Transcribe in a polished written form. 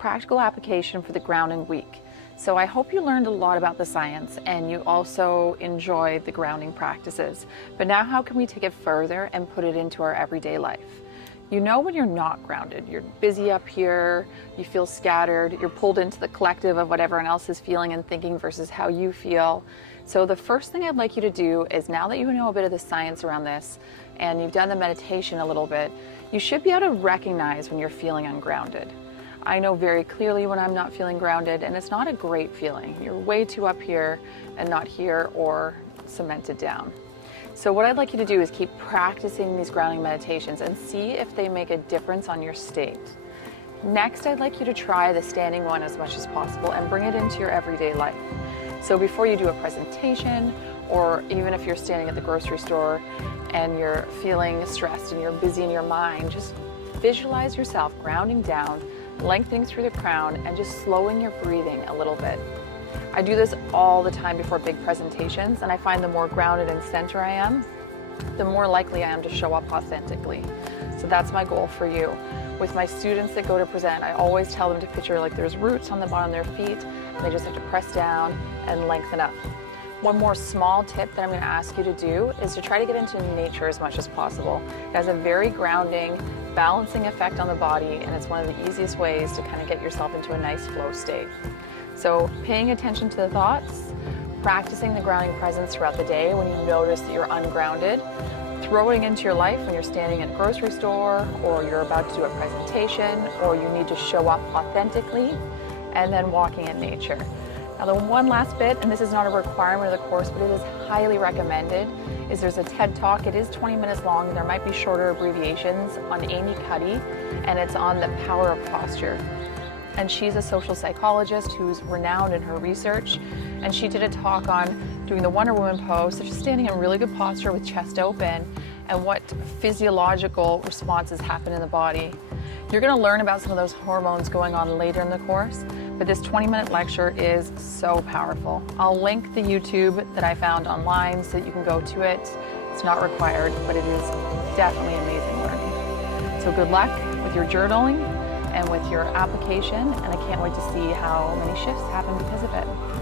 practical application for the grounding week. So I hope you learned a lot about the science and you also enjoyed the grounding practices. But now how can we take it further and put it into our everyday life? You know when you're not grounded, you're busy up here, you feel scattered, you're pulled into the collective of what everyone else is feeling and thinking versus how you feel. So the first thing I'd like you to do is, now that you know a bit of the science around this and you've done the meditation a little bit, you should be able to recognize when you're feeling ungrounded. I know very clearly when I'm not feeling grounded, and it's not a great feeling. You're way too up here and not here or cemented down. So what I'd like you to do is keep practicing these grounding meditations and see if they make a difference on your state. Next, I'd like you to try the standing one as much as possible and bring it into your everyday life. So before you do a presentation, or even if you're standing at the grocery store and you're feeling stressed and you're busy in your mind, just visualize yourself grounding down, lengthening through the crown, and just slowing your breathing a little bit. I do this all the time before big presentations, and I find the more grounded and center I am, the more likely I am to show up authentically. So that's my goal for you. With my students that go to present, I always tell them to picture like there's roots on the bottom of their feet, and they just have to press down and lengthen up. One more small tip that I'm going to ask you to do is to try to get into nature as much as possible. It has a very grounding, balancing effect on the body, and it's one of the easiest ways to kind of get yourself into a nice flow state. So paying attention to the thoughts, practicing the grounding presence throughout the day when you notice that you're ungrounded, throwing into your life when you're standing at a grocery store or you're about to do a presentation or you need to show up authentically, and then walking in nature. Now the one last bit, and this is not a requirement of the course, but it is highly recommended, is there's a TED Talk. It is 20 minutes long. There might be shorter abbreviations on Amy Cuddy, and it's on the power of posture. And she's a social psychologist who's renowned in her research, and she did a talk on doing the Wonder Woman pose, so just standing in really good posture with chest open, and what physiological responses happen in the body. You're going to learn about some of those hormones going on later in the course, but this 20-minute lecture is so powerful. I'll link the YouTube that I found online so that you can go to it. It's not required, but it is definitely amazing learning. So good luck with your journaling and with your application, and I can't wait to see how many shifts happen because of it.